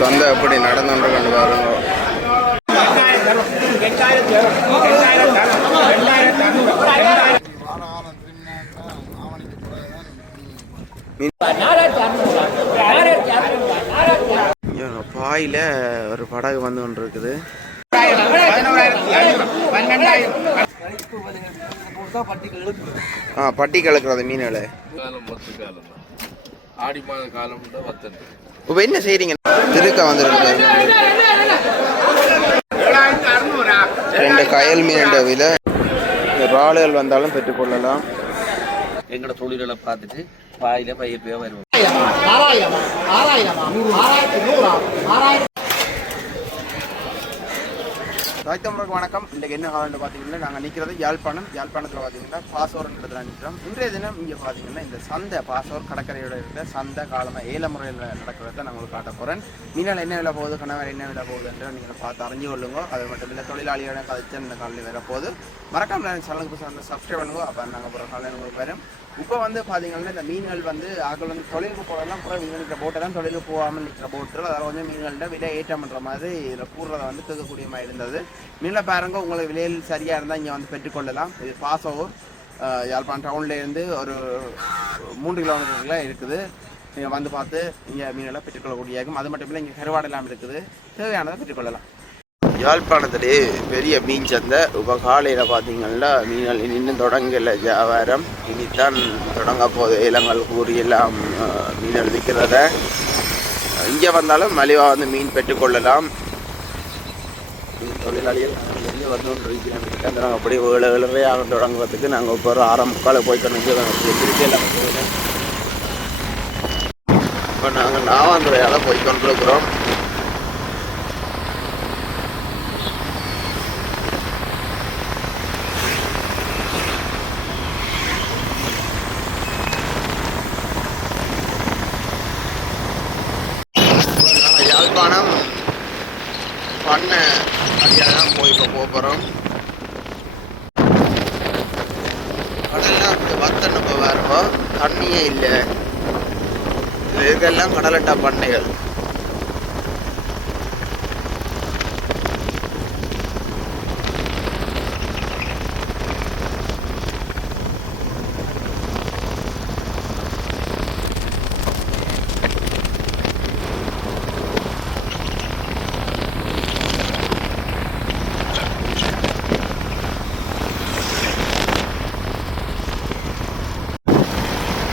சந்தை எப்படி நடந்துட்டு பாருங்க. பாயில ஒரு படகு வந்து கொண்டு இருக்குது. பட்டி கலக்குறது மீன்களை ஆடி மாத காலம் இப்ப என்ன செய்றீங்க? திருக்க வந்துருக்கு. 2 கயல் மீன் விலை. இறாலுகள் வந்தாலும் பெற்றுக்கொள்ளலாம். எங்களோட தொழில்களை பார்த்துட்டு பாயில பைய வருவோம். தாய்த்தமிழருக்கு வணக்கம். இன்றைக்கு என்ன காலம்னு பார்த்தீங்கன்னா, நாங்கள் நிற்கிறது யாழ்ப்பாணத்தில் பார்த்தீங்கன்னா பாசோர்ன்றதுல நிற்கிறோம். இன்றைய தினம் இங்கே பார்த்தீங்கன்னா இந்த சந்தை பாசோர் கடற்கரையோட இருக்கிற சந்தை காலமாக ஏல முறையில் நடக்கிறத நான் உங்களுக்கு காட்ட போகிறேன். மீனால் என்ன விலை போகுது, கணவர் என்ன விலை போகுதுன்ற நீங்கள் பார்த்து அறிஞ்சு கொள்ளுங்க. அது மட்டும் இல்லை, தொழிலாளியோட கதைச்சு இந்த காலையில் வர போகுது. மறக்காம சேனலுக்கு சப்ஸ்கிரைப் பண்ணுங்க. அப்போ நாங்கள் போகிற காலையில் உங்களுக்கு வரும். இப்போ வந்து பார்த்தீங்கன்னா இந்த மீன்கள் வந்து ஆக்கள் வந்து தொழிலுக்கு போகலாம் கூட நிற்கிற போட்டை தான் தொழிலுக்கு போகாமல் நிற்கிற போட்டுகள். அதில் கொஞ்சம் மீன்கள்ட விலை ஏற்றம் பண்ணுற மாதிரி இதில் கூடுறதை வந்து கேட்கக்கூடிய மாதிரி இருந்தது. மீனில் பாருங்க, உங்களுக்கு விலையில் சரியாக இருந்தால் இங்கே வந்து பெற்றுக்கொள்ளலாம். இது பாசோர் யாழ்ப்பாணம் டவுன்லேருந்து ஒரு 3 கிலோமீட்டருக்குள்ளே இருக்குது. நீங்கள் வந்து பார்த்து இங்கே மீனெல்லாம் பெற்றுக்கொள்ளக்கூடிய இருக்கும். அது மட்டும் இல்லை, இங்கே கருவாடெல்லாம் இருக்குது. தேவையானதை பெற்றுக்கொள்ளலாம். யாழ்ப்பாணத்திலே பெரிய மீன் சந்தை. இப்போ காலையில் பார்த்தீங்கன்னா மீன்கள் இன்னும் தொடங்கல வியாபாரம். இனித்தான் தொடங்க போகுது. இளங்கள் கூறி எல்லாம் மீன்கள் விற்கிறத இங்கே வந்தாலும் மலிவாக வந்து மீன் பெற்றுக்கொள்ளலாம். தொழிலாளிகள் வெளியே வந்து அந்த நாங்கள் அப்படியே வேலை தொடங்குறதுக்கு நாங்கள் இப்போ ஒரு 6:45 போய்க்கொண்டு எல்லாம் இப்போ நாங்கள் நாவாந்துறையால் போய்கொண்டிருக்கிறோம். யாழ்ப்பாணம் பண்ண அடியாக தான் இப்போ போகிறோம். கடல்லாம் இப்படி வத்தன்னு இப்போ வேறப்போ தண்ணியே இல்லை. இதெல்லாம் கடலட்டா பண்ணைகள்.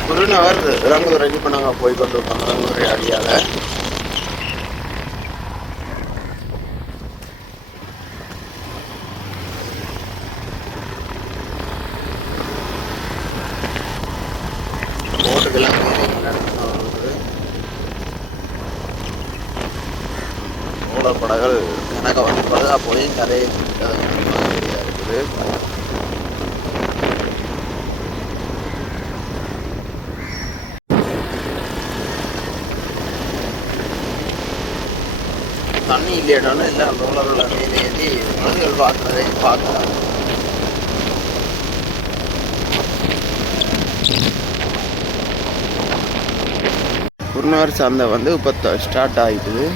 குருநகர் இறங்குதுறைக்கு இப்போ நாங்கள் போய்கொண்டிருக்கோம். இறங்குதுறை அடியால் போட்டுக்கெல்லாம் ஓடப்படங்கள் கணக்க வந்து போய் கரையை இருக்குது. தண்ணி இல்லையானு எல்லாம் ரோலரோட மீன் ஏறி மனிதர்கள் பார்க்குறதை பார்க்கலாம். குருநகர் சந்தை வந்து இப்போ ஸ்டார்ட் ஆகிடுது.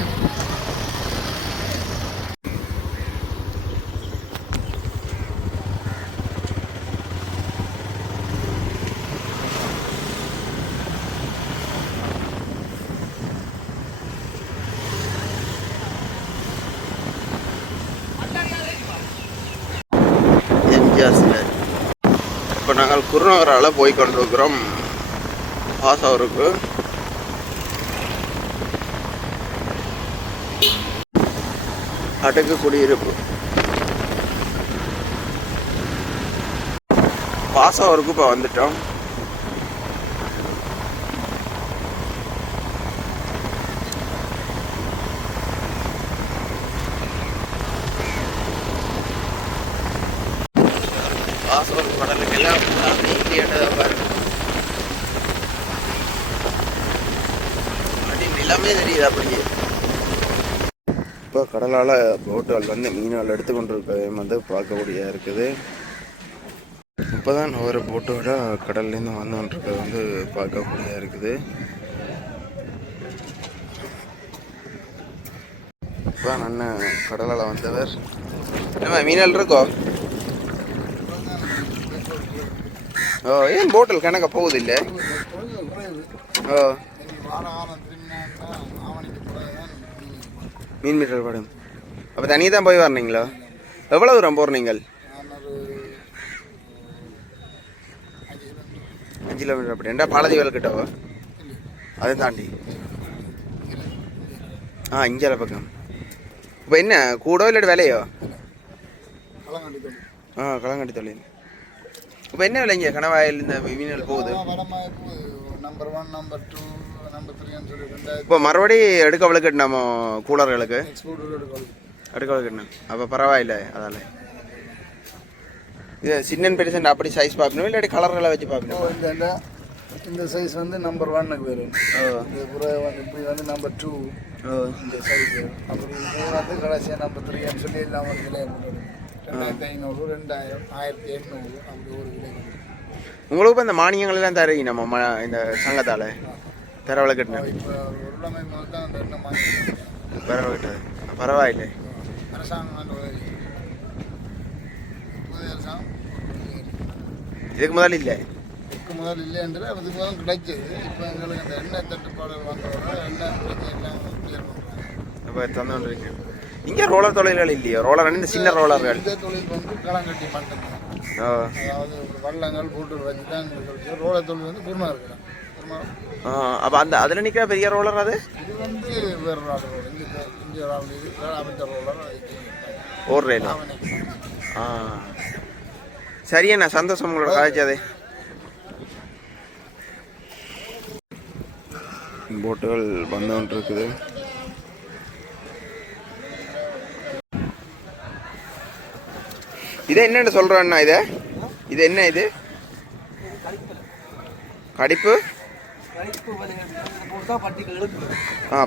இப்போ நாங்கள் குருநகரால் போய்கொண்டிருக்கிறோம் பாசோருக்கு. அடுக்கு குடியிருப்பு பாசோருக்கு இப்போ வந்துட்டோம். பாசோர் கடலுக்கு எல்லாம் அடி நிலமே தெரியுது அப்படியே. இப்போ கடலால் போட்டுகள் வந்து மீன்கள் எடுத்துக்கொண்டிருக்கதை வந்து பார்க்கக்கூடிய இருக்குது. இப்போ தான் ஒரு போட்டோட கடல்லேருந்து வந்துகிட்டு வந்து பார்க்கக்கூடிய இருக்குது. இப்போ அண்ணன் கடலில் வந்தவர். என்னம்மா மீனல் இருக்கோ? ஓ, ஏன் போட்டில் கணக்க போகுது இல்லை? ஓ, மீன் மீட்டர் படம். அப்போ தனியாக தான் போய் வரணுங்களோ? எவ்வளோ தூரம் போகிறீங்கள்? 5 கிலோமீட்டர். அப்படி என்ன பாலதீவல் கிட்டவோ? அதை தாண்டி இஞ்சால பக்கம். இப்போ என்ன கூடோ இல்லாட்டி விலையோ? களங்கட்டி தொழில். இப்போ என்ன விலைங்க கணவாயில் இந்த மீன்கள் போகுது? நம்பர் 1, நம்பர் 2, நம்பர் 3 சொல்லி இப்போ மறுபடி எடுக்க வளர்க்கட்டு நம்ம கூலர்களுக்கு எடுக்க வளர்க்கணும். அப்போ பரவாயில்ல. அதால் இது சின்ன பெருசன் அப்படி சைஸ் பார்க்கணும் இல்லாட்டி கலர்களை வச்சு பார்க்கணும். இந்த சைஸ் வந்து நம்பர் 1க்கு வரும். இந்த புறா வந்து இப்படி வந்து நம்பர் 2 இந்த சைஸ். அப்படி இது வந்து கடைசியாக நம்பர் 3 சொல்லி எல்லாம் ஒரு விலை 2500, 2000, 1800 அப்படி ஒரு விலை. உங்களுக்கு இப்போ இந்த மானியங்கள் எல்லாம் தருவீங்க நம்ம இந்த சங்கத்தால் தரவளை கட்டினேன். இப்போ உருளமை முதல் தான் அந்த எண்ணம் வாங்கி பரவாயில்லை. பரவாயில்லை. அரசாங்கம் அரசாங்கம் இதுக்கு முதல்ல இல்லை. இதுக்கு முதல் இல்லைன்றது அதுக்கு முதல் கிடைச்சது. இப்போ எங்களுக்கு அந்த எண்ணெய் தட்டுப்பாடு வாங்குறோம். எண்ணெய் எல்லாம் கிளியர் பண்ணுறாங்க. இப்போ தந்துருக்கேன். இங்கே ரோலர் தொழில்கள் இல்லையோ? ரோலர் இந்த சின்ன ரோலர்கள். இந்த தொழில் வந்து களங்கட்டி மட்டும்தான். அதாவது வள்ளங்கள் போட்டு வச்சு தான் எங்களுக்கு ரோலர் தொழில் வந்து பூர்ணமாக இருக்கிறேன். அப்போ அந்த அதில் நிற்கிற பெரிய ரோலர் அது? இது வந்து வேறு ரோலர். இங்கே அமைந்த ரோலர் ஓர் ரயில். சரியண்ணா, சந்தோஷம் உங்களோட காய்ச்சது. போட்டுகள் வந்து கொண்டு இருக்குது. இதை என்னன்னு சொல்கிறோண்ணா? இது என்ன? இது கடிப்பு.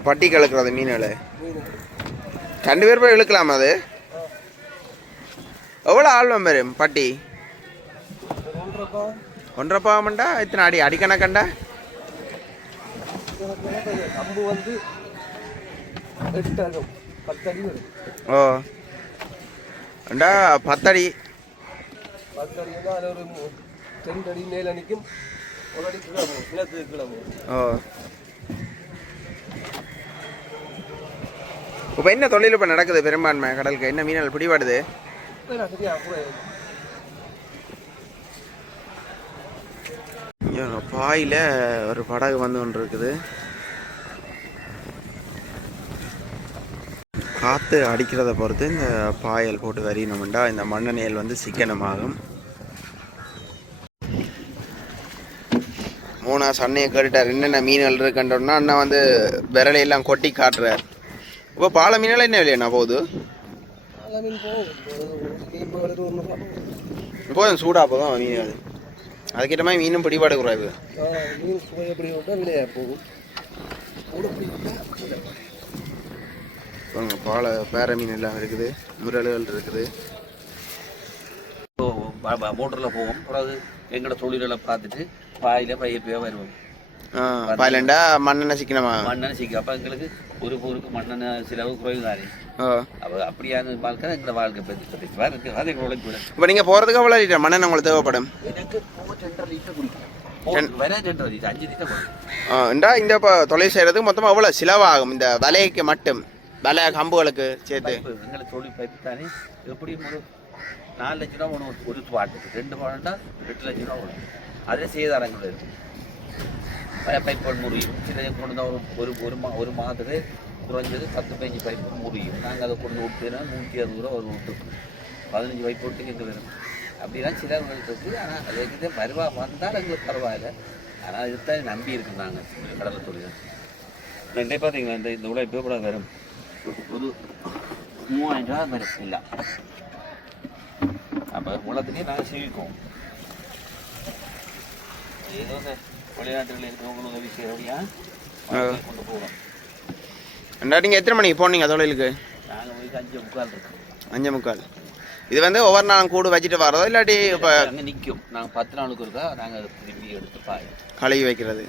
பட்டி கழுக்கிறது மீன்களை 2 பேர் போய் இழுக்கலாம். அது எவ்வளோ ஆழ்வம் வரும் பட்டி? 1.5 பாவம்ண்டா. இத்தனை அடிக்கணக்கண்டா? ஓ, அண்டா 10 அடி. 10 அடி அது ஒரு 10 அடி மேலே நிற்கும். ஒரு அடி கீழே போகும், நிலத்துக்கு கீழே போகும். ஓ, இப்போ என்ன தொழில் இப்போ நடக்குது பெரும்பான்மை கடலுக்கு? என்ன மீன்கள் பிடிபடுது? பாயில் ஒரு படகு வந்து கொண்டு இருக்குது. காற்று அடிக்கிறத பொறுத்து இந்த பாயல் போட்டு வரையணும்டா இந்த மண்ணெண்ணெயல் வந்து சிக்கனமாகும். 3 சண்டையை கேட்டுட்டார் என்னென்ன மீன்கள் இருக்குன்றோன்னா அண்ணா வந்து விரலையெல்லாம் கொட்டி காட்டுறார். இப்போ பாலை மீனெல்லாம் என்ன விலையாண்ணா போகுது? போதும், சூடாக போதும் மீன். அது அதுக்கிட்ட மாதிரி மீனும் பிடிபாடு குறைவு. பாலை பேர மீன் எல்லாம் இருக்குது, முரல்கள் இருக்குது. மோட்டரில் போவோம். அதாவது எங்களோட தொழில்களை பார்த்துட்டு பாயில் பையப்பையாக வருவோம். பாயிலண்டா மண்ணெண்ணெய் சிக்கனமா? மண்ணெண்ணெய் சிக்கனம். அப்போ எங்களுக்கு ஒரு ஊருக்கு மண்ணெண்ணெய் செலவு குறைவு தானே. அப்போ அப்படியான வாழ்க்கை எங்களோட வாழ்க்கை பற்றி அதை உழைப்பு. இப்போ நீங்கள் போகிறதுக்கு எவ்வளோ லிட்டர் மண்ணெண்ணெய் உங்களுக்கு தேவைப்படும்? எனக்கு 2 லிட்டர் குடிக்கும். வேற 2 லிட்டர் 5 லிட்டர் குடிக்கும். இந்த இப்போ தொழில் செய்கிறதுக்கு மொத்தமாக எவ்வளோ செலவாகும் இந்த வலைக்கு மட்டும்? வலை கம்புகளுக்கு சேர்த்து எங்களுக்கு தொழில் பைப்பு தானே எப்படியும் ஒரு 4 லட்ச ரூபா ஒன்று ஒரு பாட்டுக்கு 2 பாட்டா 8 லட்ச ரூபா ஒன்று. அதே சேதாரங்கள் இருக்கும். பைப்புகள் முறியும். சில கொண்டு தான் ஒரு மாதத்துக்கு குறைஞ்சது 10-15 பைப்பு முறியும். நாங்கள் அதை கொண்டு விட்டுனா 160 ரூபா ஒரு வீட்டுக்கு 15 பைப்பு விட்டு எங்கே வரும். அப்படிலாம் சிலர்கள் இருக்குது. ஆனால் அதுக்கு வந்தால் எங்களுக்கு பரவாயில்ல. ஆனால் இதுதான் நம்பி இருக்கு நாங்கள் கடலை தொழில். ரெண்டே பார்த்தீங்களா இந்த உழைப்பு கூட வரும் ஒரு 3000 ரூபா வரும் இல்லை. அப்போ உலகத்துலேயே நாங்கள் சேவிக்கோம். ஏதோ வெளிநாட்டுகளில் இருக்கிறவங்களும் உதவி செய்யறபடியா கொண்டு போகிறோம். நீங்கள் எத்தனை மணிக்கு போனீங்க தொழிலுக்கு? நாங்கள் போய் 5:45 இருக்கோம். 5:45. இது வந்து ஒவ்வொரு நாளும் கூடு வச்சுட்டு வர்றதோ இல்லாட்டி இப்போ அங்கே நிற்கும். நாங்கள் 10 நாளுக்கு இருக்கா நாங்கள் திரும்பி எடுத்து பாய் கழுவி வைக்கிறது.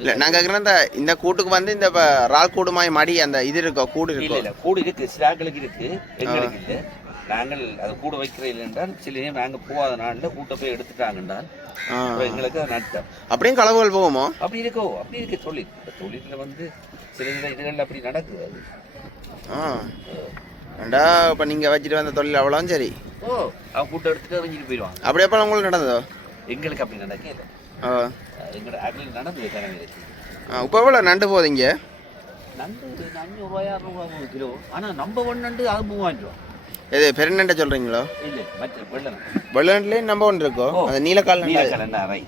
இல்லை நான் கேட்குறேன் இந்த கூட்டுக்கு வந்து இந்த இறால் கூடு மாதிரி மடி அந்த இது இருக்கோ கூடு இருக்கோ? இல்லை கூடு இருக்கு, சிலாக்களுக்கு இருக்கு, எங்களுக்கு இல்லை. நாங்கள் அதை கூட வைக்கிற இல்லைன்றால் சில நேரம் நாங்கள் போகாத நாளில் கூட்ட போய் எடுத்துட்டாங்கன்றால் எங்களுக்கு அது நட்டம். அப்படியும் களவுகள் போகுமோ? அப்படி இருக்கு தொழில். தொழிலில் வந்து சில இதுகள் அப்படி நடக்குது. அது ஏண்டா இப்போ நீங்கள் வச்சுட்டு வந்த தொழில் அவ்வளோவும் சரி. அவன் கூட்டம் எடுத்துட்டு அறிஞ்சிட்டு போயிடுவாங்க. அப்படி எப்போ உங்களுக்கு நடந்ததோ? எங்களுக்கு அப்படி நடக்கே இல்லை. எங்களோட அக்கள் நடந்தது தலைமையில. இப்போ எவ்வளோ நண்டு போகுது இங்கே? நண்டு 500 ரூபாய் 600 ரூபாய் கிலோ. ஆனால் நம்ம ஒன்று நண்டு அது 3000 ரூபா. எது பெருநண்டை சொல்கிறீங்களோ? இல்லை மற்ற வெள்ளை வெள்ளநண்டுலேயே நம்ம ஒன்று இருக்கோ, அந்த நீலக்கால் நீலக்கால் அரை.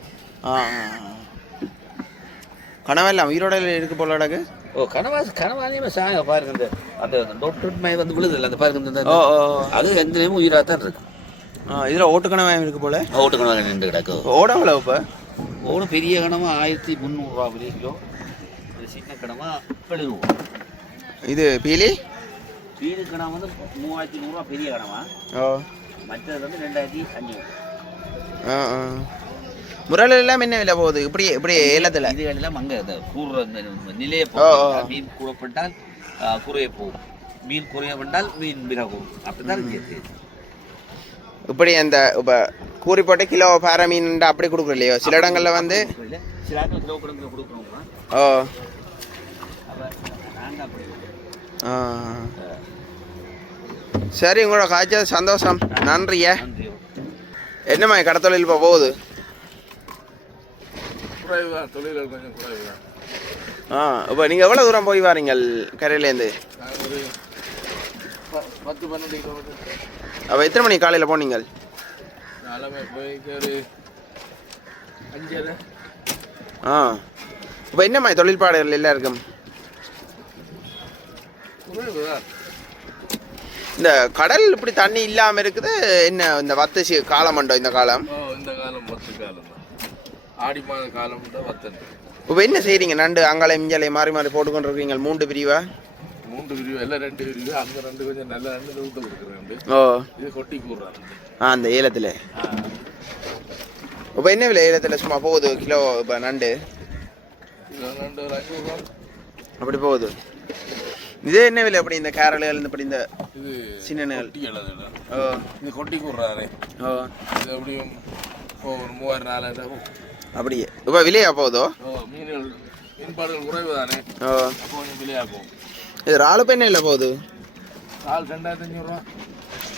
கனவெல்லாம் உயிரோட இருக்கு போல அடகு. கனவாலையுமே சாங்க பாருங்க, அந்த அந்த டொட்டுமை வந்து விழுது இல்லை, அந்த பாருங்க அது எந்த நேரமும் உயிராக தான் இருக்கு. இதில் ஓட்டு கனவாயம் இருக்கு போல. ஓட்டு கனவாக நின்று கிடக்கு. ஓட எவ்வளோ இப்போ? ஓடு பெரிய கனவா 1300 ரூபா விலை கிலோ. இது சின்ன கனவா 700. இது பீலி கனவா வந்து 3100 ரூபா பெரிய கனவா. மற்றது வந்து 2500. முரல் எல்லாம் என்ன விலை போகுது இப்படி ஏலத்தில்? இது எல்லாம் அங்கே கூற நிலைய போகும். மீன் கூறப்பட்டால் குறைய போகும், மீன் குறையப்பட்டால் மீன் விலகும். அப்படிதான் இருக்கு. இப்படி அந்த இப்போ கூறி போட்டு கிலோ பாறை மீன் அப்படி கொடுக்குறலையோ? சில இடங்களில் வந்து சில இடத்துல கிலோ கணக்கில் கொடுக்குறோம்னா. நாங்கள் அப்படி. சரி, உங்களோட காய்ச்சல் சந்தோஷம், நன்றியா. என்னம்மா கடத்தொழில் இப்போ போகுது? தொழில்கள் கொஞ்சம் குறைவு தான். இப்போ நீங்கள் எவ்வளோ தூரம் போய் வாரீங்கள் கரையிலேருந்து? ஒரு 10-12 கிலோமீட்டர். அப்போ எத்தனை மணி காலையில் போனீங்கள்? நாளமே போய் ஒரு 5. இப்போ என்னம்மா தொழில்பாடுகள் எல்லாம் இருக்கும்? இந்த கடல் இப்படி தண்ணி இல்லாமல் இருக்குது என்ன? இந்த வத்து காலம் உண்டோ இந்த காலம்? இந்த காலம் வத்து காலம் தான், ஆடி மாத காலம் தான் வத்தன். இப்போ என்ன செய்கிறீங்க? நண்டு அங்காலை மிஞ்சாலை மாறி மாறி போட்டுக்கொண்டு இருக்கீங்க. 3 பிரிவா? 3 பிரிவு எல்லாம் 2 பிரிவு. அந்த 2 கொஞ்சம் நல்ல நண்டு விட்டு கொடுக்குறேன். இது கொட்டி கூடுறாங்க அந்த ஏலத்தில். இப்போ என்ன விலை ஏலத்தில் சும்மா போகுது கிலோ? இப்போ நண்டு நண்டு ஒரு 500 ரூபா அப்படி போகுது. இதே என்ன விலை? அப்படி இந்த கேரளுகள் இந்த இந்த இது சின்ன இது கொட்டி கூடுறாரு. இது எப்படியும் ஒரு 3000-4000 அப்படியே. இப்போ விலையா போகுதோ? மீன்கள் மீன்பாடுகள் குறைவு தானே, அப்போ கொஞ்சம் விலையாகும். இது இறாலு இப்போ என்ன இல்லை போகுது? இறால் 2500 ரூபா.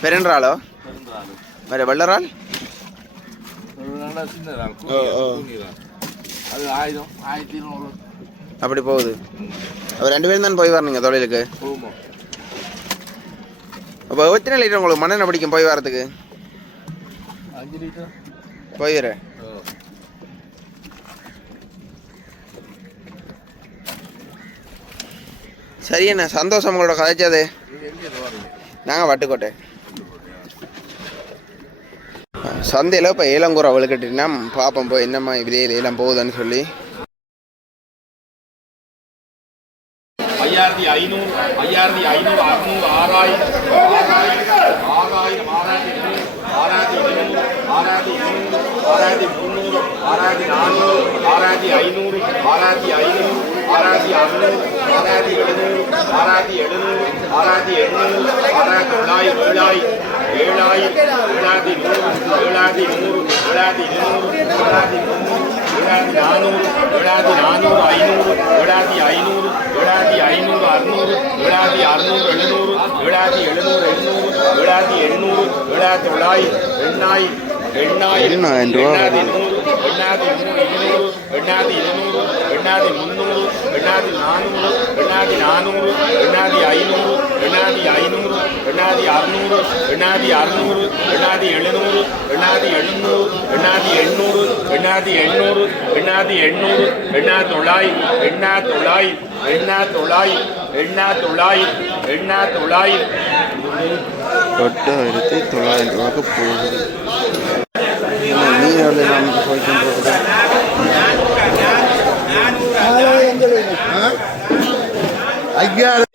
பெருன்றாலோ? பெருன்றால். வேறு வெள்ளறால்? சின்ன இறால் அது 1000-1200 அப்படி போகுது. அப்போ 2 பேரும் தான் போய் வரணுங்க தொழிலுக்கு? அப்போ எத்தனை லிட்டர் உங்களுக்கு மண்ணெண்ணெய் பிடிக்கும் போய் வரதுக்கு? 5 லிட்டர் போயிடுறேன். சரி அண்ணா, சந்தோஷம் உங்களோட கதைச்சது. நாங்கள் வட்டுக்கோட்டை சந்தையில் இப்போ ஏலங்கூரை அவளுக்கிட்டா பார்ப்போம் போய் என்னம்மா விலையில் ஏலம் போகுதுன்னு சொல்லி. 5500, 5500, 600, 6000, 6200, 6300, 6400, 6500, 6600, 6700, 6700, 6700, 8900 ரூபாய்க்கு போகுது. மீனோட நமக்கு போய்கின்றது 5000.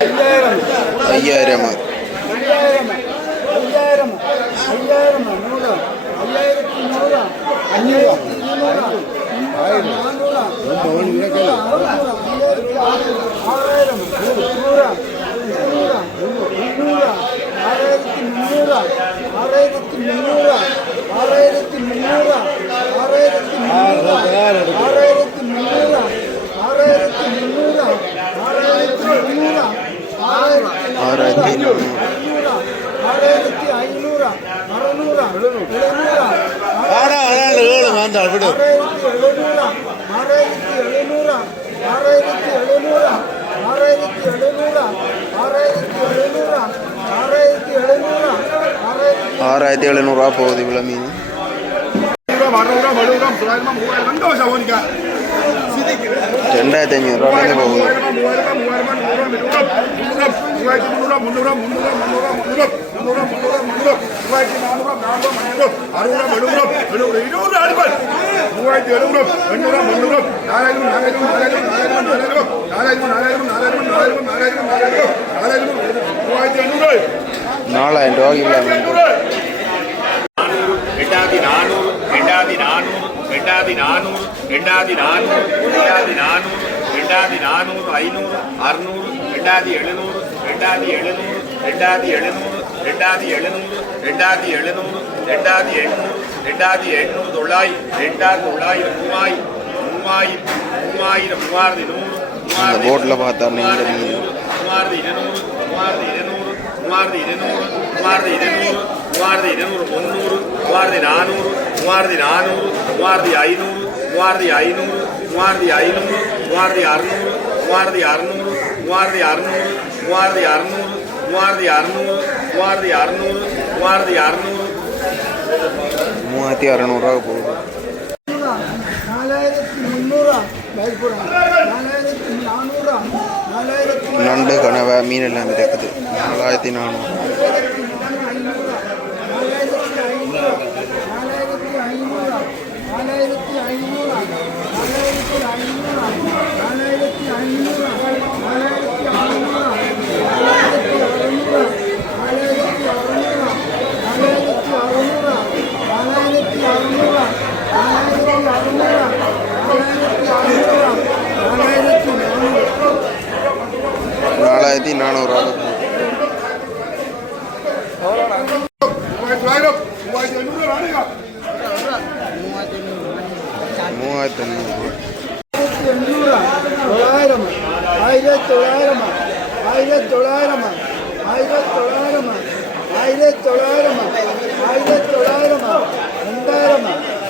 ₹6,700 போகுது இவ்வளோ மீன். ₹2,500 போகுது. போட்டில் பார்த்தா ₹3,600 போகுது. நண்டு கனவை மீன் எல்லாம் இருக்குது. 4,400.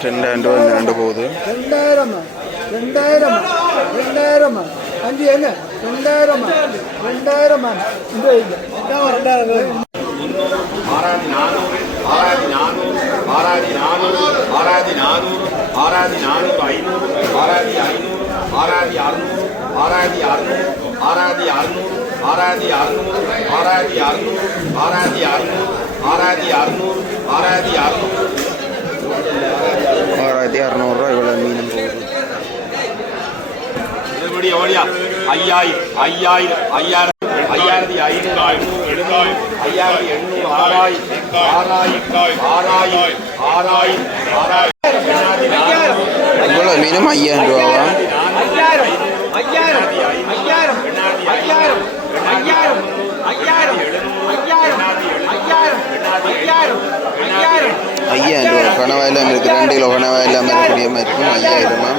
₹2,000 போகுது. 2,000 அஞ்சு என்ன 2,000 ₹6,600 இவ்வளோ மீனும் போகுது. 5,000 இவ்வளோ மீனும் ₹5,000. ₹5,000 கனவா எல்லாம் இருக்கு. 2 கிலோ கனவா எல்லாம் இருக்கக்கூடிய மாதிரி இருக்கும். ₹5,000.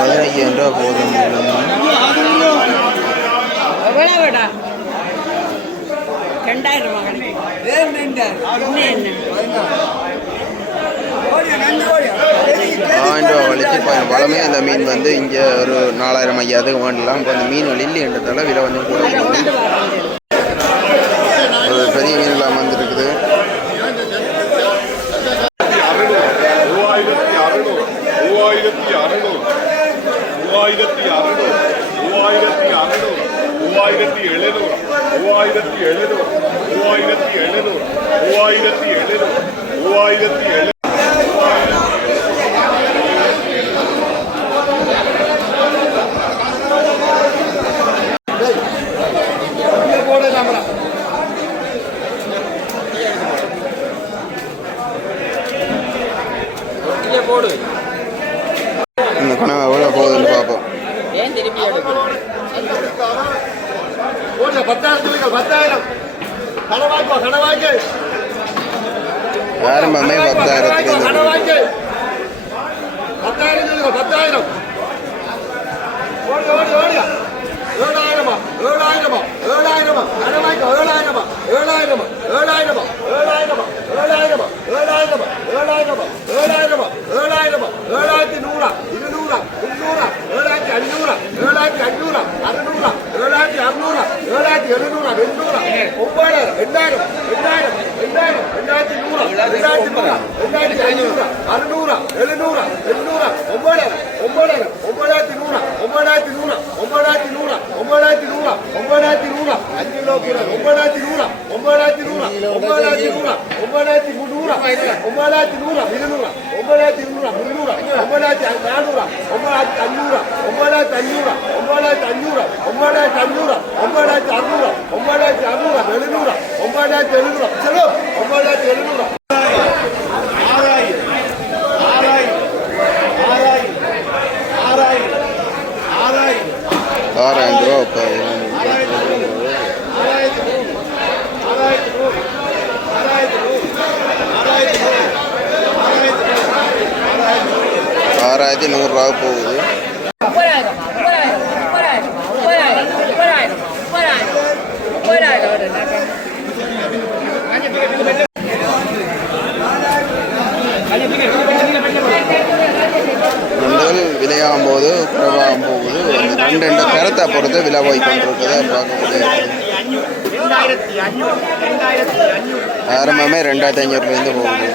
₹15,000 போதும். ₹1000 வலிச்சு பழமே அந்த மீன் வந்து இங்கே ஒரு 4,000-5,000 வேண்டலாம். இப்போ அந்த மீன்கள் இல்லைன்றதால விலை கொஞ்சம் கூட ஒரு பெரிய மீன்லாம் வந்துருக்குது. ஆரம்பமே 10,000 6,100 போகுது. விலையாகும் போது குறைவாகும் போகுது. ரெண்டு கருத்தை பொறுத்து விலை போய் கொண்டிருக்குது பார்க்கக்கூடிய. ஆரம்பமே 2,500 போகுது.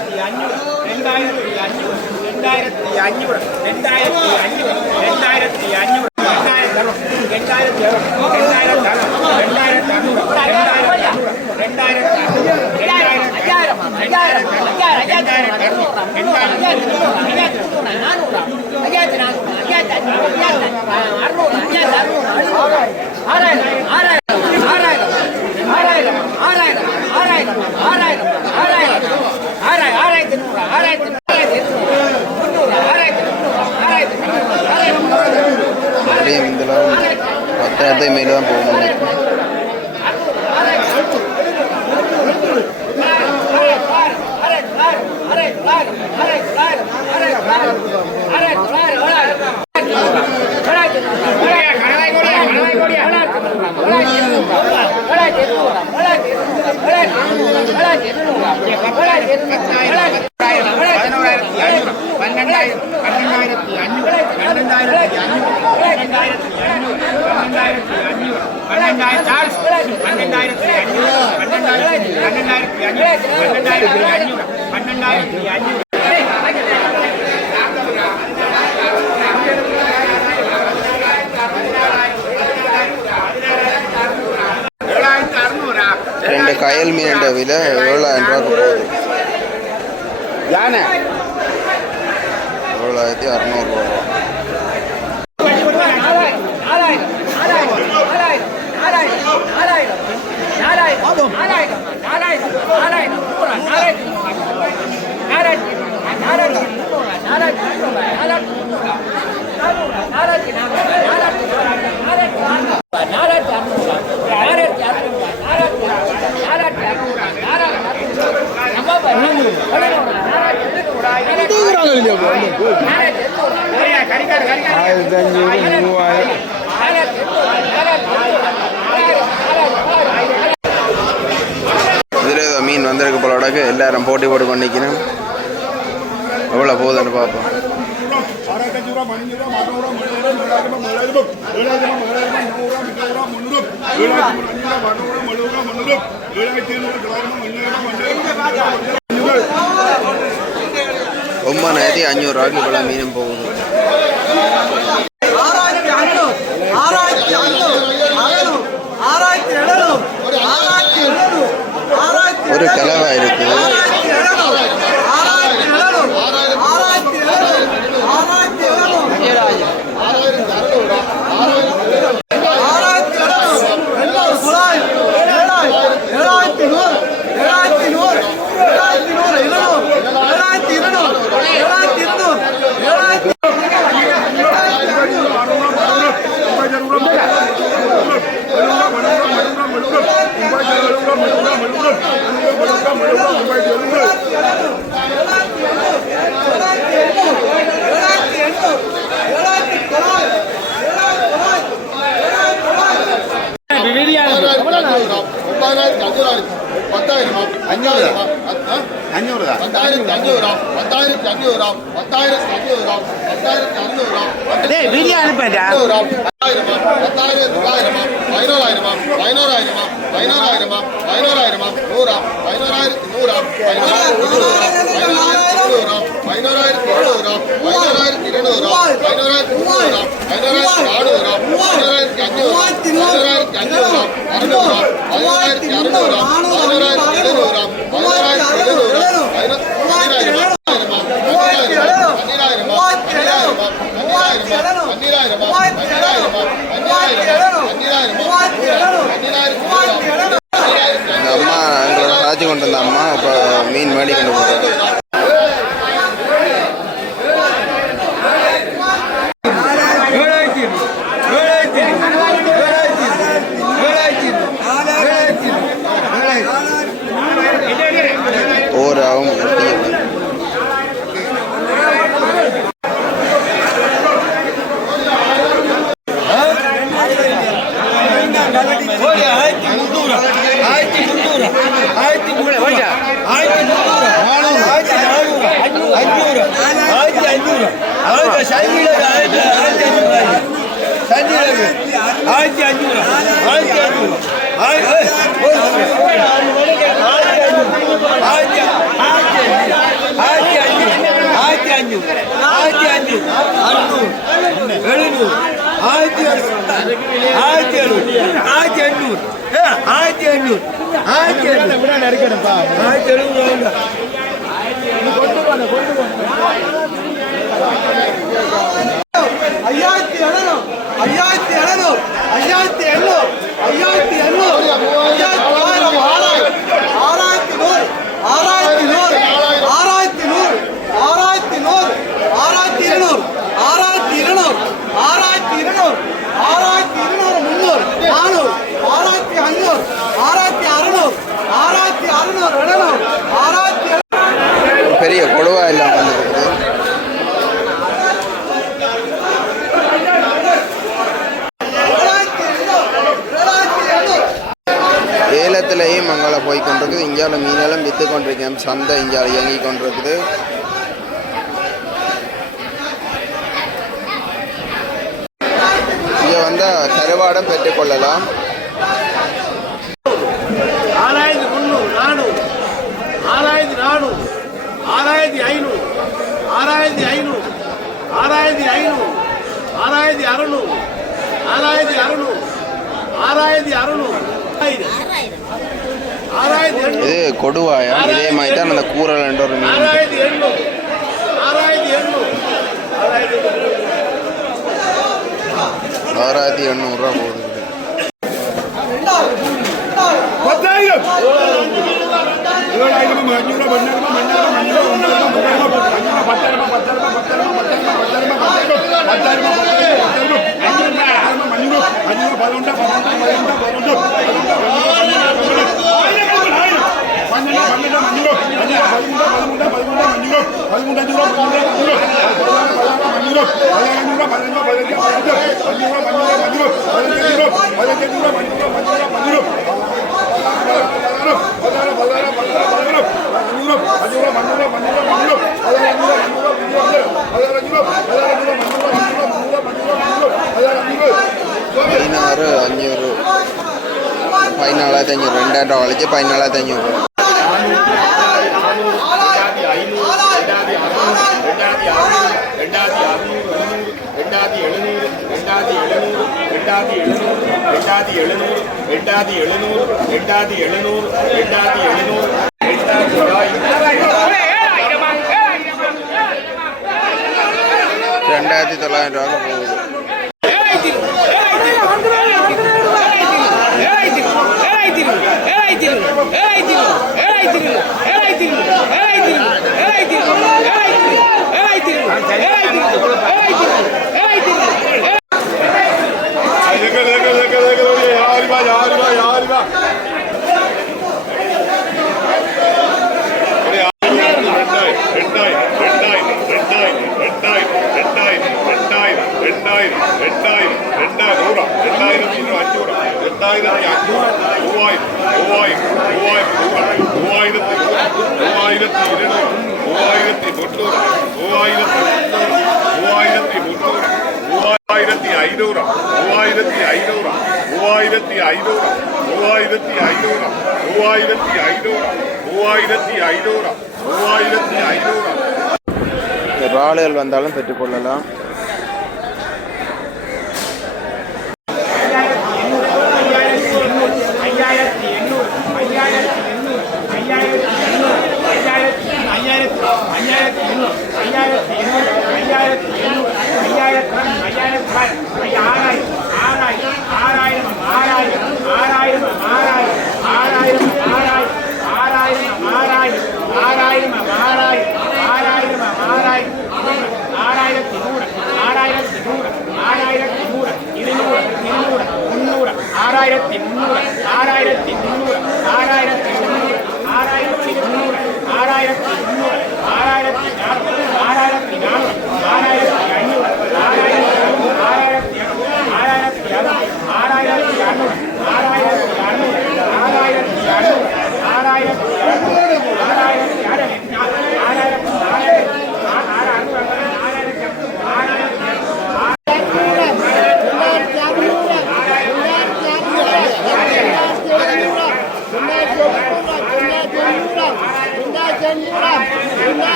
10,000 மேலே தான் போகணும். ரெண்டு கயல் மீன் விலை 7,000 ரூபாய்க்கு போகுது. 7,600 ரூபா. இதில் மீன் வந்திருக்கு போலோடக்கு எல்லாரும் போட்டி போட்டு கொண்டிக்கணும். எவ்வளோ போகுதுன்னு பார்ப்போம். ஒன்பதாயிரத்தி 500 ரூபாய்க்கு இவ்வளோ மீனும் போகுது. ஒரு கலவா இருக்குது. வீடியோ அனுப்பேன்டா. இந்த அம்மா எங்களோட காய்ச்சி கொண்டு வந்த அம்மா இப்போ மீன் மேடி கொண்டு போகிறாங்க. ஓராவும் பெரிய கொடுவா எல்லாம் வந்துருக்குது. ஏலத்திலையும் மங்கள போய் கொண்டிருக்குது. இந்தியாவில் மீனெல்லாம் விற்று கொண்டிருக்கேன். சந்தை இந்தியாவில் இயங்கி கொண்டிருக்குது. இங்கே வந்தால் கருவாடம் பெற்றுக்கொள்ளலாம். 6300 400 6500 6500 6500 6600 இது கொடுவாயா? இதே மாதிரி தான் அந்த கூரல் என்ற ஒரு மீன். 6800 ரூபா போகுது. பதினாறு 500 14,500 2000 வளைச்சு 14,500. $2,900 போகுது. இறாலுகள் வந்தாலும் பெற்றுக்கொள்ளலாம்.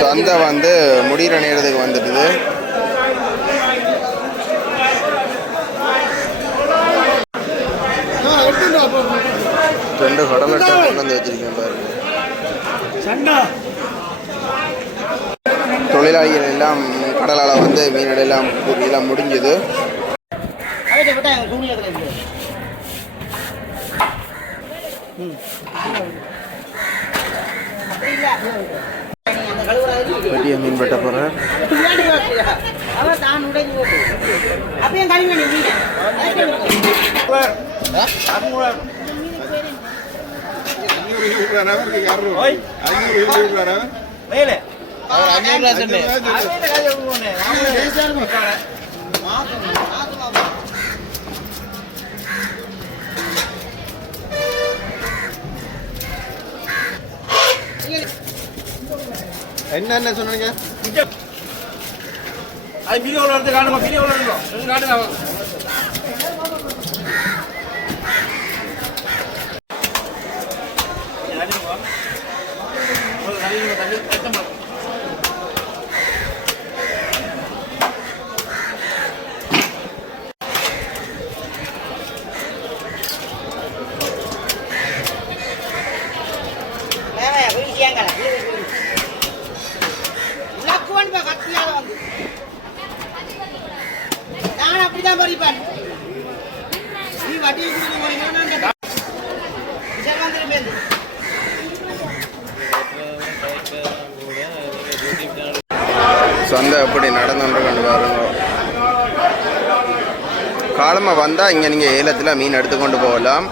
சந்தை வந்து முடிகிற நேரத்துக்கு வந்துடுது. ரெண்டு கடலட்டை கொண்டு வந்து வச்சிருக்கேன் பாருங்க. தொழிலாளிகள் எல்லாம் கடலால் வந்து மீனெல்லாம் எல்லாம் முடிஞ்சது. பெரிய மீன் வெட்ட போகிறேன். என்ன சொன்னீங்க? அது மீன் எவ்வளோ எடுத்து காட்டுங்க, மீன் எவ்வளோ எடுக்கும் காட்டுங்க. சந்தை எப்படி நடந்துட்டு கண்டு பாருங்க. காலமாக வந்தால் இங்கே நீங்கள் ஏலத்தில் மீன் எடுத்துக்கொண்டு போகலாம்.